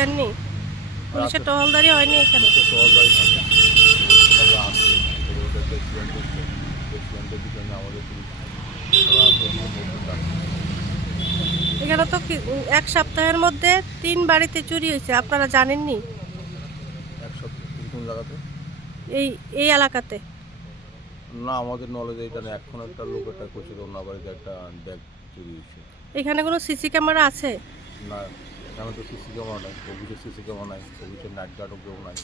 যাননি? পুলিশের টহলদারি হয়নি এখানে? টহলদারি থাকে, ওরা আসছে, ওদের প্রেসিডেন্টের পিছনে আমাদের পুলিশ ওরা ওদিকে মোটর ডাকছে। এখানে তো এক সপ্তাহের মধ্যে 3 বাড়িতে চুরি হয়েছে, আপনারা জানেননি? এক সপ্তাহ কোন জায়গাতে? এই এই এলাকাতে। না, আমাদের নলেজে এটা না। এখন একটা লোক এটা করছিল, ওনার বাড়িতে একটা ব্যাগ চুরি হয়েছে। এখানে কোনো সিসি ক্যামেরা আছে? না, এখানে তো সিসি ক্যামেরা নাই, অফিসের সিসি ক্যামেরা নাই, অফিসের নাইট গার্ডও কেউ নাই।